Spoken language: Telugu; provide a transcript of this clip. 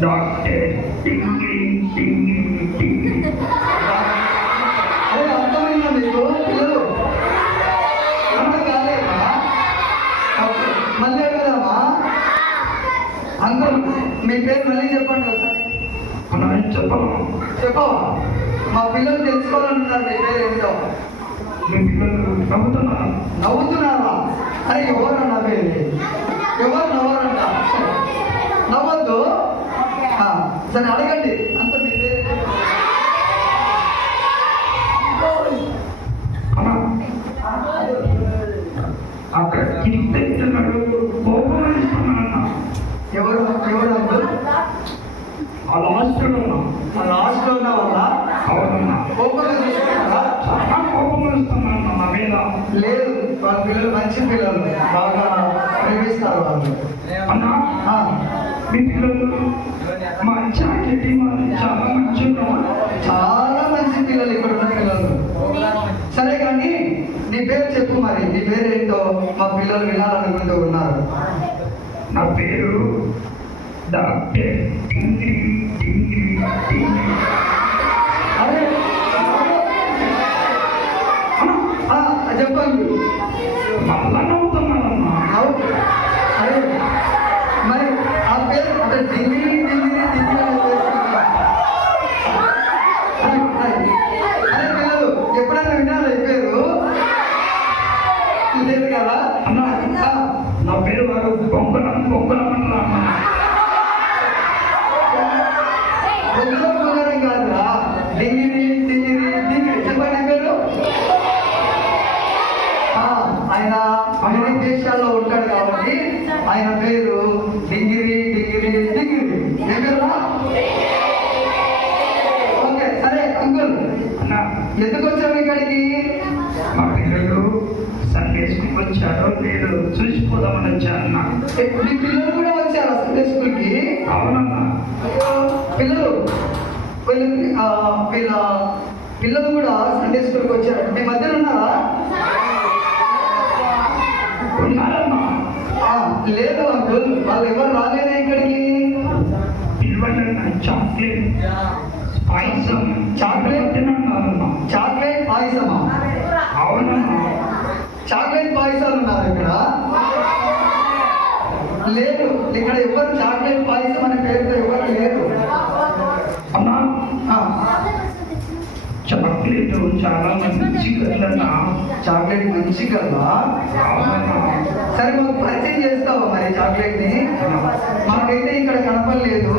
డాక్టర్ టింగి టింగి టింగి. అదే అర్థమైందా మీకు పిల్లలు? అర్థం కాలేదా? ఓకే, మళ్ళీ అడుగుదామా? అంకుల్ మీ పేరు మళ్ళీ చెప్పండి ఒకసారి. మనం చెప్పను. చెప్పవా? మా పిల్లలు తెలుసుకోవాలంటున్నారు మీ పేరు ఏమిటో. మీ పిల్లలు నవ్వుతున్నారు. నవ్వుతున్నారా? అరే ఎవరు నవ్వేది? ఎవరు నవ్వరంట? నవ్వద్దు. సరే అడగండి అంత మీ పేరు. అమ్మా, అక్కడ తిరుగుతున్నాడు కోపం ఇస్తున్నానన్నా. ఎవరు ఎవరు అంకుల్? ఆ లాస్ట్లో ఉన్నా. ఆ లాస్ట్లో ఉన్న వాళ్ళ అవునన్నా. కోపంగా చూస్తున్నారా? చాలా కోపం ఇస్తున్నాను నా మీద. లేదు, వాళ్ళ పిల్లలు మంచి పిల్లలు, బాగా ప్రేమిస్తారు వాళ్ళు. అన్నా, ఆ, మీ పిల్లలు మా చాకెట్టి వాళ్ళు చాలా మంచిగా చాలా మంచి పిల్లలు ఇక్కడ ఉన్న పిల్లలు. సరే కానీ నీ పేరు చెప్పు మరి, నీ పేరు ఏంటో మా పిల్లలు వినాలనుకుంటూ ఉన్నారు. నా పేరు డాక్టర్ టింగి టింగి టింగి. అరే చెప్పండి. మళ్ళా నవ్వుతున్నారన్నా. అవును. అరే మరి ఆ పేరు అంటే డింగిరి డింగిరి డింగిరి అనే పేరు ఉందా? అరే పిల్లలు ఎప్పుడైనా వినారా ఈ పేరు? లేదు కదా? అన్నా, నా పేరు వారు బొంగరం బొంగరం అంటారా అన్నా. బొంగరం బొంగరం కాదురా, డింగిరి డింగిరి డింగిరి. చెప్పండి పేరు. ఆయన అన్ని దేశాల్లో ఉంటాడు కాబట్టి ఆయన పేరు డింగిరి డింగిరి డింగిరి. ఏం పేరురా? ఓకే సరే అంకుల్, అన్నా, ఎందుకు వచ్చాము ఇక్కడికి? మా పిల్లలు సండే స్కూల్కి వచ్చారో లేదో చూసిపోదామని వచ్చారన్నా. మీ పిల్లలు కూడా వచ్చారా సండే స్కూల్ కి? అవునన్నా. అయ్యో పిల్లలు వీళ్ళ పిల్లలు కూడా సండే స్కూల్ కి వచ్చారు. మీ మధ్యలో ఉన్నారా? ఉన్నారన్నా. లేదు అంకుల్, వాళ్ళు ఎవరు రాలేదా ఇక్కడికి? పిల్లలు చాక్లెట్ పాయసం చాక్లెట్ తిన్నారన్నా. చాక్లెట్ పాయసమా? అవునన్నా. చాక్లెట్ పాయసాలు ఉన్నారు ఇక్కడ? లేదు, ఇక్కడ ఎవరు చాక్లెట్ పాయసం అనే పేరుతో ఎవరు లేరు. అన్నా, ఆ, చాక్లెట్ చాలా మంచి కదన్నా. చాక్లెట్ మంచి కదా? అవునన్నా. సరే మాకు పరిచయం చేస్తావా మరి చాక్లెట్ ని? మాకైతే ఇక్కడ కనపడలేదు.